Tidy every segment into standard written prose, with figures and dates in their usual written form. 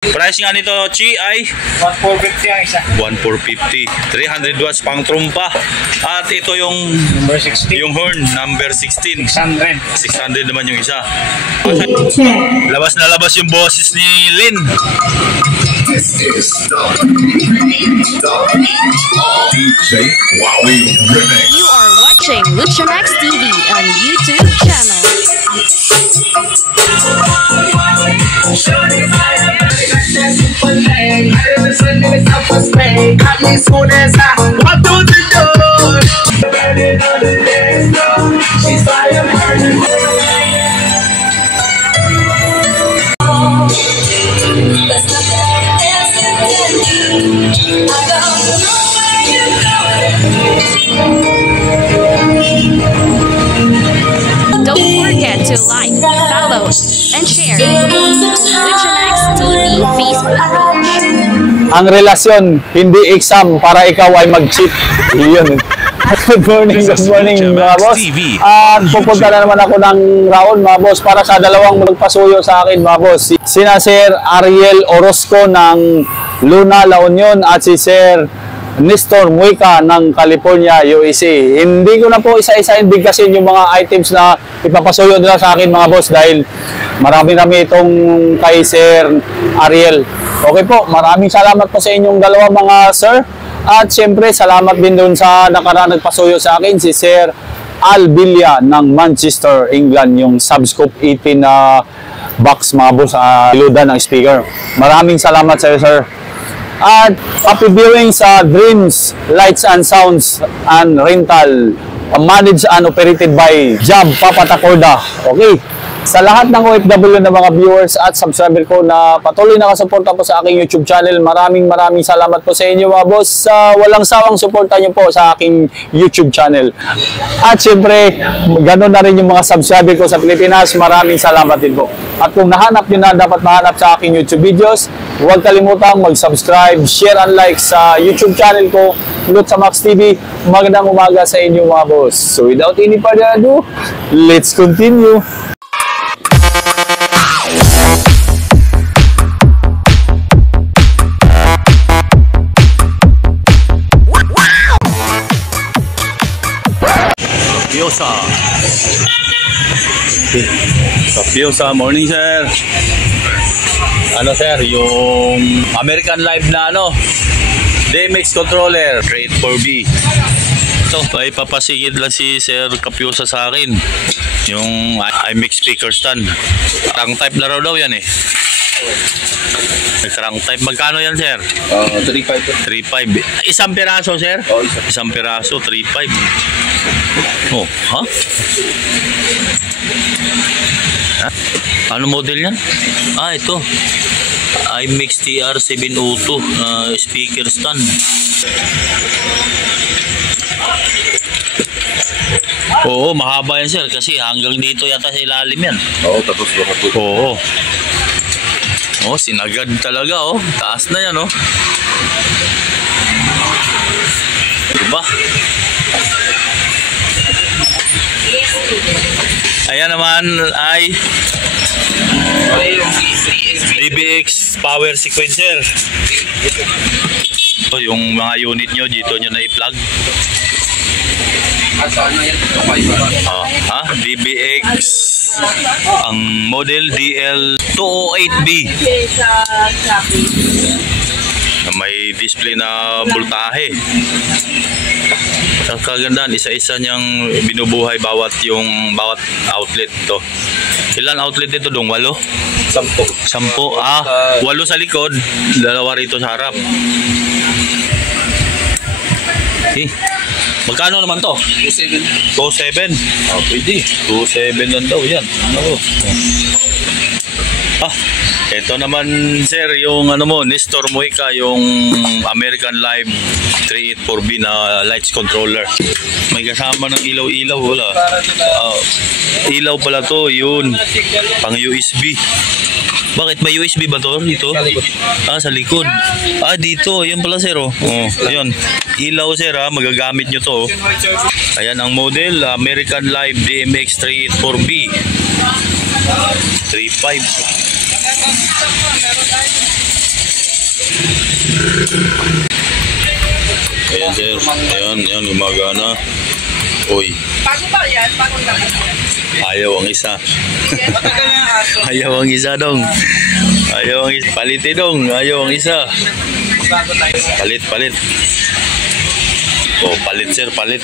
Price nga nito, Chi, ay 1,450 ang isa. 1,450. 300 watts pang trumpa. At ito yung Number 16. yung horn, number 16. 600. 600 naman yung isa. Labas na labas yung boses ni Lynn. This is the DJ Wally Remix. You are watching Luchamax TV on YouTube channel. Don't forget to like, follow, and share Luchamax TV Facebook page. Ang relasyon, hindi exam para ikaw ay mag-cheat. Yun. Good morning mga boss. At pupunta na naman ako ng round mga boss para sa dalawang magpasuyo sa akin mga boss. Sina Sir Ariel Orozco ng Luna, La Union at si Sir Nestor Muica ng California, USA. Hindi ko na po isa-isa bigkasin yung mga items na ipapasuyo nila sa akin mga boss dahil marami-rami itong kay Sir Ariel. Okay po, maraming salamat po sa inyong dalawa mga sir. At syempre, salamat din doon sa nakaraan nagpasuyo sa akin, si Sir Al Villa ng Manchester, England, yung Subscope 18 na box mga boss, iludan ng speaker. Maraming salamat sir. At happy viewing sa Dreams Lights and Sounds and Rental, managed and operated by Jab Papatakorda. Okay. Sa lahat ng OFW na mga viewers at subscriber ko na patuloy nakasuporta po sa aking YouTube channel, maraming salamat po sa inyo mga boss sa walang sawang suporta nyo po sa aking YouTube channel. At syempre, ganun na rin yung mga subscriber ko sa Pilipinas, maraming salamat din po. At kung nahanap nyo na dapat mahanap sa aking YouTube videos, huwag kalimutang mag-subscribe, share and like sa YouTube channel ko, Luchamax TV. Magandang umaga sa inyo mga boss. So without any further ado, let's continue. Kapiosa, morning sir. Ano sir, yung American Live na DMX controller, grade 4B. Ito, ay papasingit lang si Sir Kapiosa sa akin. Yung iMix speaker stand. Trunk type na raw daw yan eh. Trunk type, magkano yan sir? 3,500. 3,500. Isang piraso sir? Oh, isang piraso, 3,500. Oh, ha? Ano model yan? Ito. iMix TR702 speaker stand. Oo, mahaba yan sir kasi hanggang dito yata sa ilalim yan. Oo, tapos bakit? Oo. Oh, sinagad talaga Taas na yan Diba? Ayan naman ay DBX power sequencer. Yung mga unit nyo dito nyo na i-plug. DBX ang model DL208B. May display na voltahe. Sa kagandahan, isa-isa niyang binubuhay bawat outlet to. Ilan outlet dito dong? 8? 10. 8 sa likod, 2 rito sa harap. Magkano naman to? 2,700. 2,700? Pwede. 2,700 lang daw yan. Ito naman sir, yung Nestor Muica, yung American Live 384B na lights controller. May kasama ng ilaw-ilaw, wala. Ilaw pala to, yun. Pang USB. Bakit may USB ba to dito? Sa likod. Dito, yun pala sir ayun. Ilaw sir magagamit nyo to. Ayan ang model, American Live DMX 384B. 3.5. Ayan sir, ayan, gumagana. Uy, Bago ba yan? Bagong gamit yan. ayaw ang isa. Matagal na yung aso. Ayaw ang isa dong. Ayaw ang isa. Palitin dong, ayaw ang isa. Bago tayo. Palit. Oh, palit sir, palit.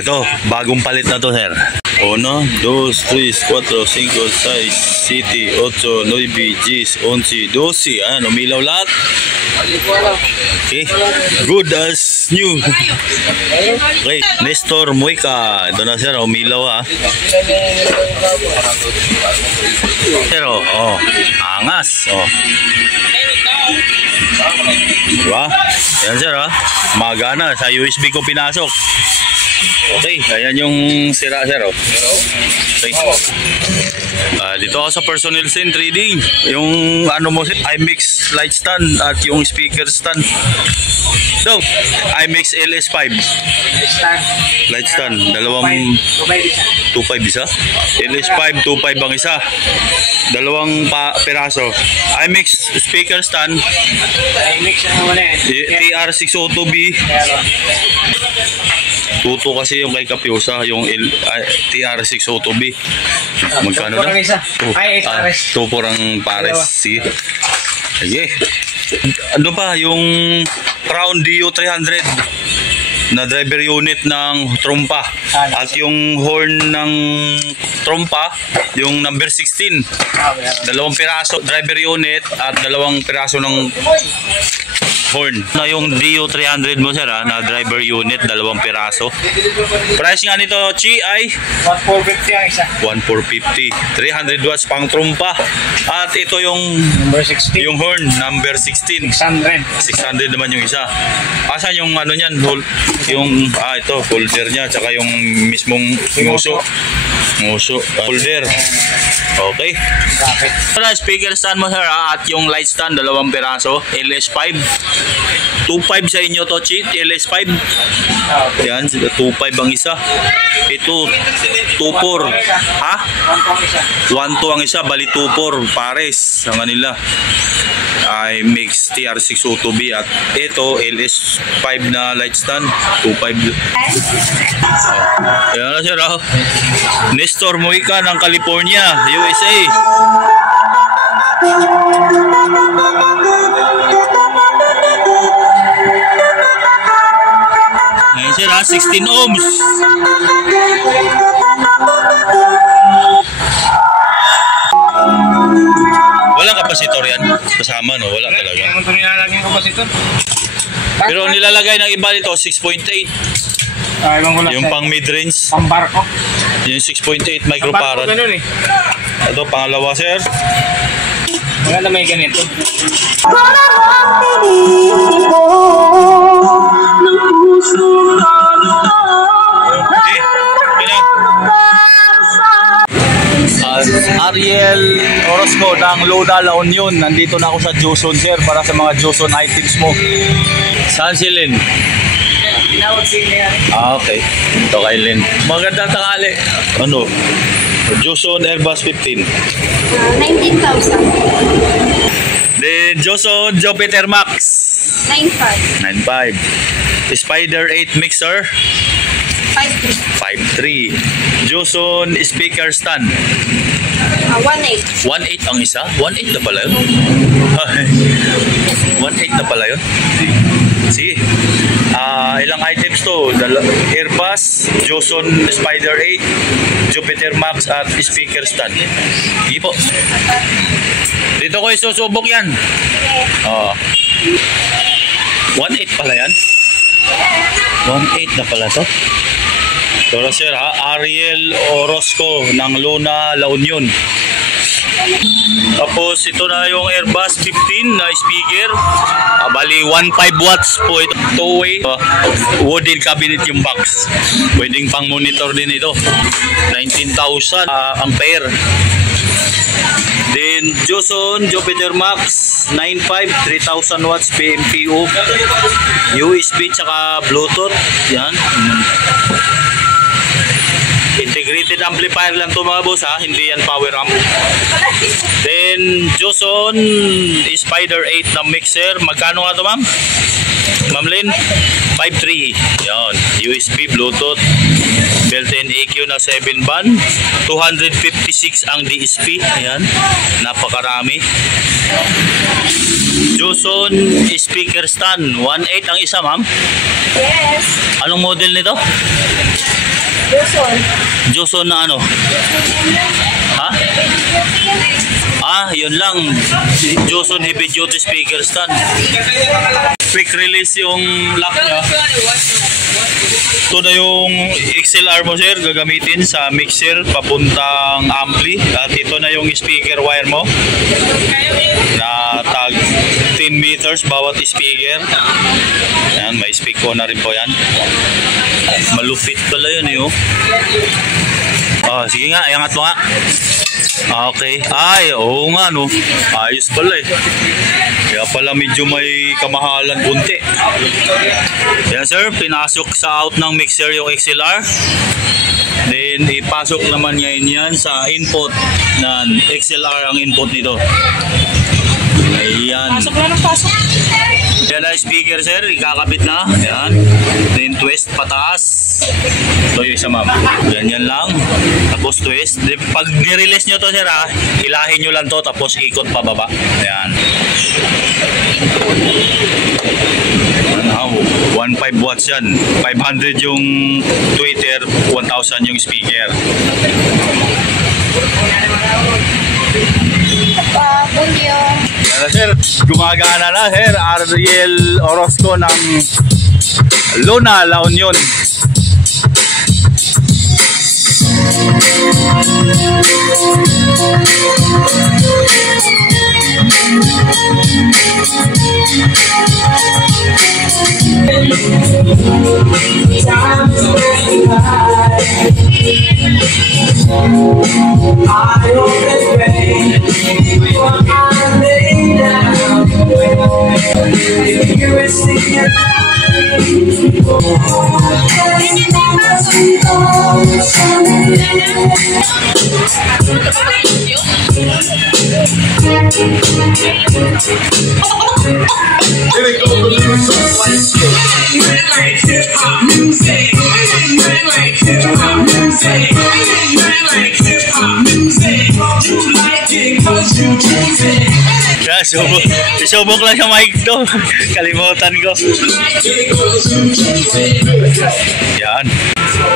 Ito, bagong palit na to sir. 1, 2, 3, 4, 5, 6, 7, 8, 9, 10, 11, 12. Ayan, umilaw lahat. Okay, good as new. Okay, Nestor Muica. Ito na sir, umilaw ha. Pero, oh, angas. Oh. Diba? Ayan sir ha. Magana. Sa USB ko pinasok. Okay, ayan yung sira sir. Oh. Okay. Dito ako sa Personnel Scene Trading. Yung ano mo, iMix light stand at yung speaker stand. So, iMix LS5 light stand. Dalawang 2.5 isa. LS5 2.5 ang isa. Dalawang peraso. iMix speaker stand. iMix na muna eh. TR602B. Tuto kasi yung kay Kapyosa, yung TR602B. Magkano na? Ay, pares. Tupo ang pares. Sige. Sige. Ano pa? Yung Crown Dio 300 na driver unit ng trompa. At yung horn ng trompa, yung number 16. Dalawang piraso driver unit at dalawang piraso ng horn. Na yung Dio 300 mo sir ha, na driver unit, dalawang piraso. Price nga nito, Chi, ay 1,450 ang isa. 1,450. 300 watts pang trompa. At ito yung Number 16. yung horn, number 16. 600. 600 naman yung isa. Asan yung ano niyan? Yung, ito, holder niya. Tsaka yung mismong nguso. Holder. Okay. Bakit? Speaker stand mo sir ha, at yung light stand, dalawang piraso. LS5. 2.5 sa inyo to, Chi. LS5. Yan, 2.5 ang isa. Ito, 2.4. Ha? 1.2 ang isa, bali 2.4 pares sa kanila. iMix TR602B at ito LS5 na light stand 2.5. Yan na sir. Nestor Muica ng California, USA. Ngayon sir 16 ohms. Walang kapasitor yan? Kasama no? Wala talaga. Yung ito nilalagay yung kapasitor. Pero nilalagay ng iba nito 6.8. Ibang ko lang Yung pang mid-range. Pambarko. Yung 6.8 Pambarko microfarad. ganun eh. Ito pangalawa sir. Wala na may ganito. Okay. Ariel Orozco ng Luna La Union. Nandito na ako sa Joson sir para sa mga Joson items mo. Saan si Lynn? Tinawag sila yan. Okay. Ito kay Lynn. Magandang tanghali. Ano? Joson Airbus 15. 19,000. Then Joson Jupiter Max 9,500. 9.5. Spider 8 mixer 5,300. 5.3. Joson speaker stand 1,800. 1.8 ang isa? 1.8 na pala yun? 1.8 na pala yun? Sige. Ilang items to? Airbus, Joson Spider 8, Jupiter Max at speaker stand. Sige po. Dito ko isusubok yan. 1.8 pala yan? 1.8 na pala to? So sir ha, Ariel Orozco ng Luna La Union. Tapos ito na yung Airbus 15 na speaker. Bali 1.5 watts po ito. Two-way. Wooden cabinet yung box. Pwedeng pang monitor din ito. 19,000 ampere. Then Joson Jupiter Max 9.5 3,000 watts PMPO. USB tsaka Bluetooth. Yan. Integrated amplifier lang to mga boss ha, hindi yan power amp. Then Joson Spider 8 na mixer. Magkano nga to ma'am? Ma'am Lynn? 5.3. Yan. USB, Bluetooth, built-in EQ na 7 band. 256 ang DSP. Ayan. Napakarami. Joson speaker stand. 1.8 ang isa ma'am? Yes. Anong model nito? Joson. Joson na ano? Ha? Yun lang. Joson heavy duty speaker stand. Quick release yung lock niya. Ito na yung XLR mo sir, gagamitin sa mixer papuntang ampli. At ito na yung speaker wire mo na tag 10 meters bawat speaker. Ayan, may speak ko na rin po yan. Malupit pala yun eh. Sige nga, iangat mo nga. Okay. Ay, oo nga no. Ayos pala eh. Kaya pala medyo may kamahalan kunti. Yan sir, pinasok sa out ng mixer yung XLR. Then ipasok naman ngayon yan sa input ng XLR ang input nito. Ayan. Pasok na ng pasok. Yan na speaker sir, ikakabit na. Ayan. Then twist pataas. Ito yung isa ma'am. Ganyan lang. Tapos twist. Then, pag nirelease nyo to sir ha, ilahin nyo lang to tapos ikot pababa. Ayan. 1.5 watts yan. 500 yung tweeter, 1,000 yung speaker. Yan sir, gumagana na sir. Ariel Orozco ng Luna, La Union. Isubok lang yung mic to. Kalimutan ko. Yan.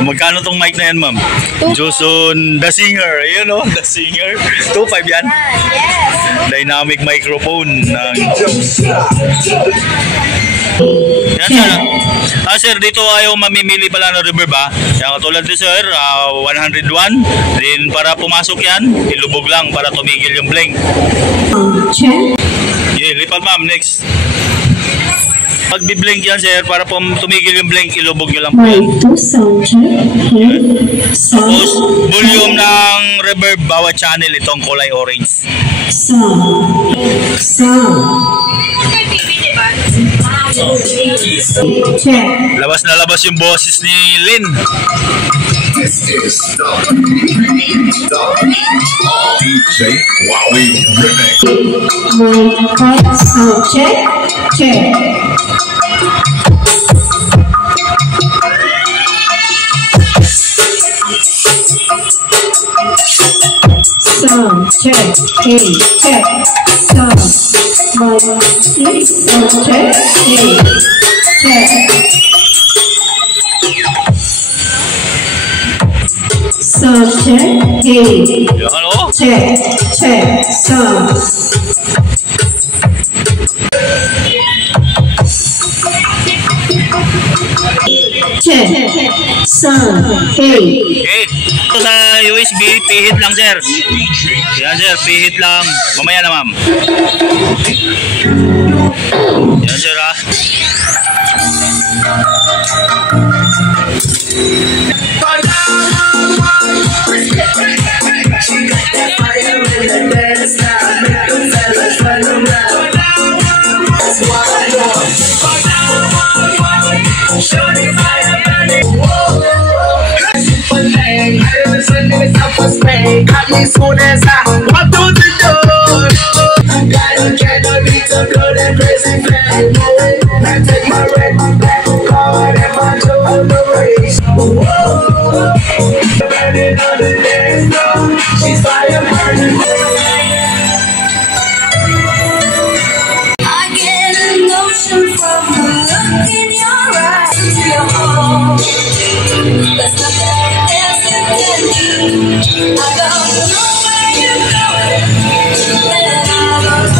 Magkano tong mic na yan, ma'am? Joson The Singer. Ayun o, The Singer. 2.5 yan? Yes. Dynamic microphone ng... Yan sir. Sir, dito ayaw mamimili pala ng reverb ha. Yan katulad din sir, 101. Then para pumasok yan, ilubog lang para tumigil yung blink. Yeah, lipat ma'am, next. Pag bi-blink yan sir, para tumigil yung blink, ilubog nyo lang po yan. Tapos, volume ng reverb, bawat channel itong kulay orange. Labas na labas yung boses ni Lynn. This is the DJ Wowie Remix. Sound check, check. Sound check, hey, check. Sound, sound check, hey, check. Sound check, hey, Hello? check, check, sound. Check, sound, hey. Okay. Ito sa USB, pihit lang sir. Yan sir, pihit lang. Mamaya na ma'am. Yan sir ha. me soon as I walk through the door. I got a candle, need to blow that crazy flame. I take my red black card and my jewelry. Whoa, burning on the dance floor. She's fire burning. I get a notion from the look in your eyes. Your home. There's nothing else you can do. I don't know where you're going, and I don't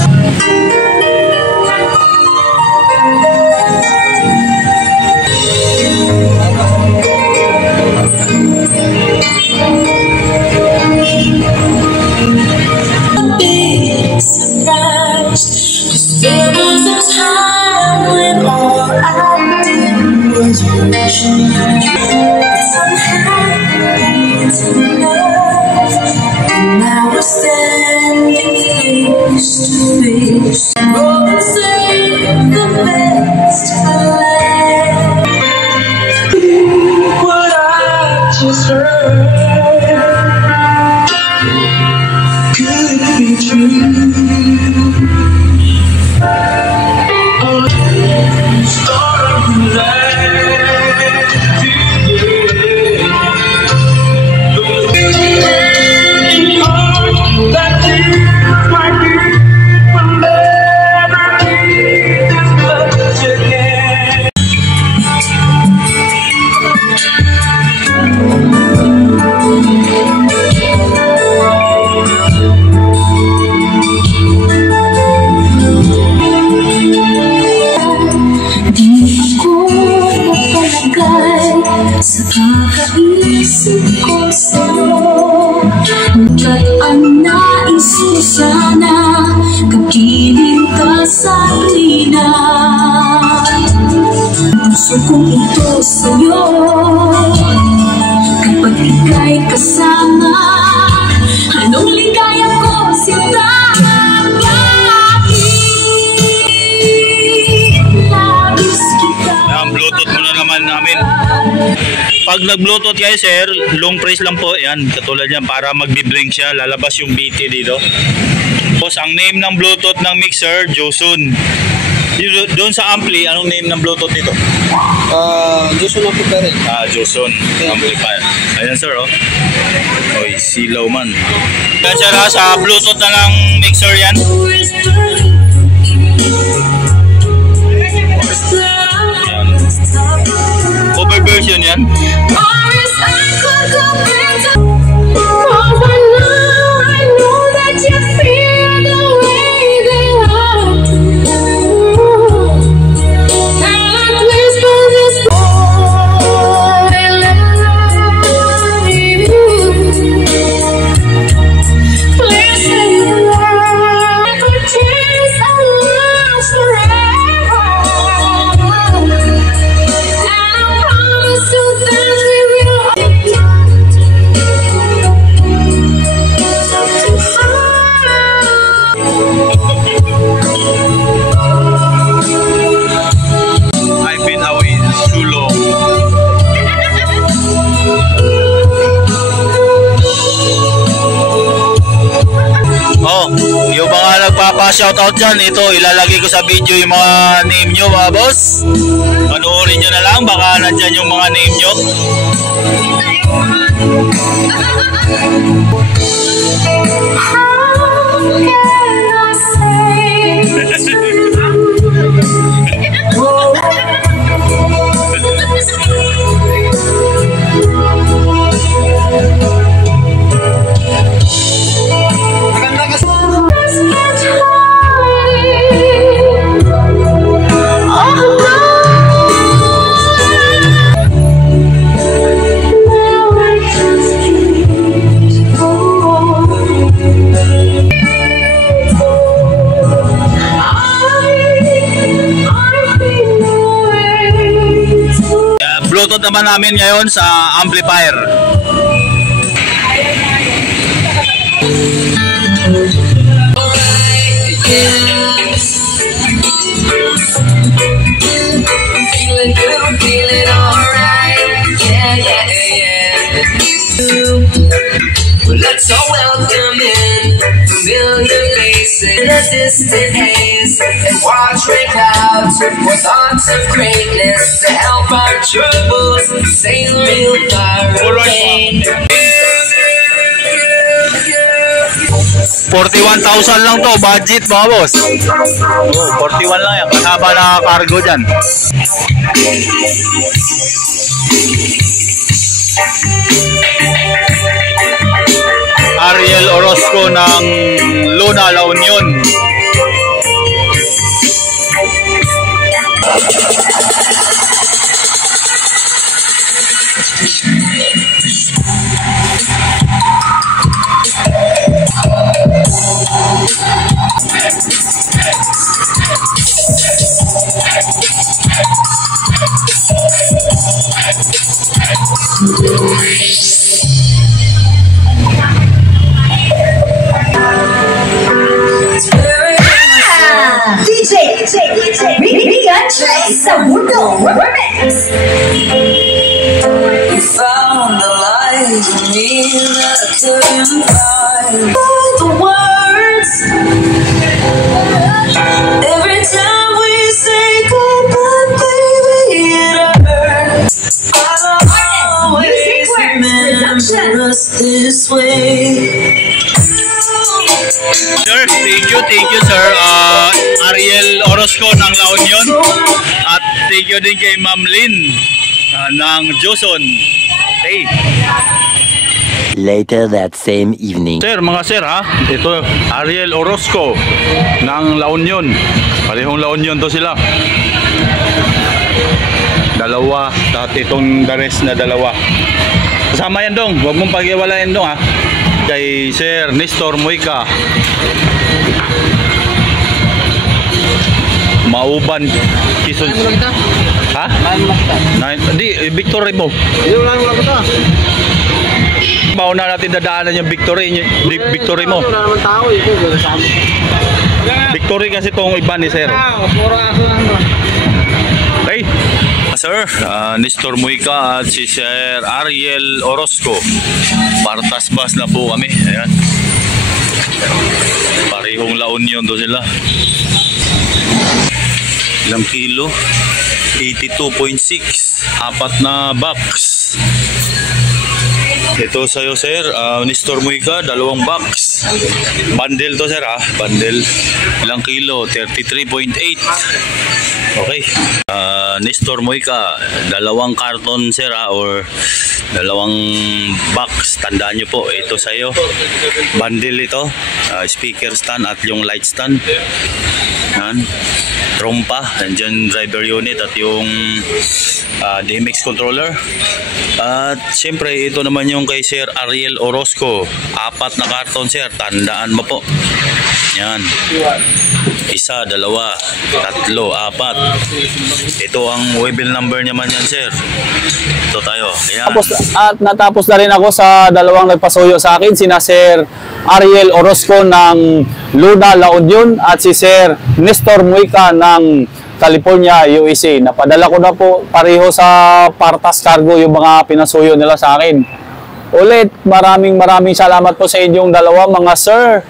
a big surprise. 'Cause there was a time when all I did was wish you. Somehow it's enough, and now we're standing face to face. Roll and save the best for last. What I just heard, could it be true? Oh, start life. Sa kakaisip ko sa'yo, at ang nais mo sana, kapiling ka sa tuwina. Puso kong ito sa'yo, kapag ika'y kasama, anong ligaya ko sinta. Bluetooth mo na naman namin. Pag nag-Bluetooth kayo, sir, long press lang po. Yan, katulad yan, para magbi-blink siya. Lalabas yung BT dito. Tapos, ang name ng Bluetooth ng mixer, Josun. Doon sa ampli, anong name ng Bluetooth nito? Josun amplifier. Josun amplifier. Ayan, sir, oh. Oy, silaw man. Yan, sir, sa Bluetooth na ng mixer yan. Cover version yan. Yung mga nagpapa-shoutout dyan, ito ilalagay ko sa video yung mga name nyo, mga boss. Panoorin nyo na lang, baka nandyan yung mga name nyo. Bluetooth naman namin ngayon sa amplifier. Feeling alright, yeah. Well, that's so well. a distant haze and watch rain clouds pour thoughts of greatness to help our troubles sail real far away. 41,000 lang to, budget mga boss. 41 lang yan, kasama na cargo dyan. Ariel Orozco ng Luna, La Union. DJ, Rian Trace, Sabudo Remix. You found the light in me that I couldn't find. But the words, every time we say goodbye, baby, it hurts. I'll always remember us this way. Sir, thank you sir. Ariel Orozco ng La Union. At thank you din kay Ma'am Lynn ng Joson. Hey. Later that same evening. Sir, mga sir ha, ito Ariel Orozco ng La Union. Parehong La Union to sila. Dalawa, at itong the rest na dalawa. Kasama yan dong, huwag mong pag-iwalayan dong ha. Kay Sir Nestor Moica, Mauban, Quezon. Ha? Hindi, Victory mo. Mauna natin dadaanan yung Victory mo. Victory kasi itong iba ni Sir. Okay. Sir, Nestor Moica at si Sir Ariel Orozco. Partas bus na po kami. Ayan. Parehong La Union to sila. Ilang kilo? 82.6. Apat na box. Ito sa'yo sir, Nestor Moica, 2 box. Bundle to sir ha, bundle. Ilang kilo? 33.8. Okay. Nestor Moica, 2 karton sir ha, or 2 box. Tandaan nyo po, ito sa'yo. Bundle ito, speaker stand at yung light stand. Yan. Trompa, andyan driver unit at yung DMX controller. At siyempre ito naman yung kay Sir Ariel Orozco, 4 na karton sir, tandaan mo po. Yan. 1, 2, 3, 4. Ito ang webel number naman yan sir. Ito tayo. Ayan. At natapos na rin ako sa 2 nagpasuyo sa akin, sina Sir Ariel Orozco ng Luna, La Union at si Sir Nestor Moica ng California, USA. Napadala ko na po pareho sa Partas Cargo yung mga pinasuyo nila sa akin. Ulit, maraming salamat po sa inyong 2 mga sir.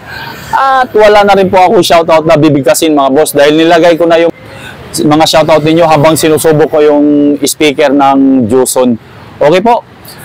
At wala na rin po ako shoutout na bibigkasin mga boss dahil nilagay ko na yung mga shoutout ninyo habang sinusubok ko yung speaker ng Joson. Okay po.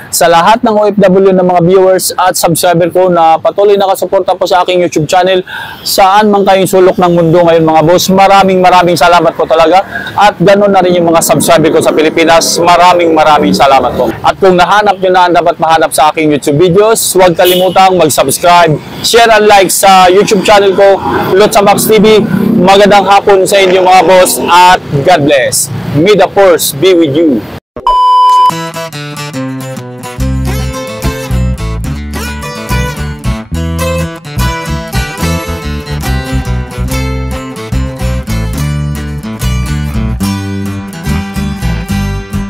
Sa lahat ng OFW ng mga viewers at subscriber ko na patuloy nakasuporta po sa aking YouTube channel, saan man kayong sulok ng mundo ngayon mga boss, maraming salamat po talaga. At ganoon na rin yung mga subscriber ko sa Pilipinas, maraming salamat po. At kung nahanap nyo na ang dapat mahanap sa aking YouTube videos, huwag kalimutang mag-subscribe, share and like sa YouTube channel ko, Lotsa Max TV. Magandang hapon sa inyo mga boss at God bless. May the force be with you.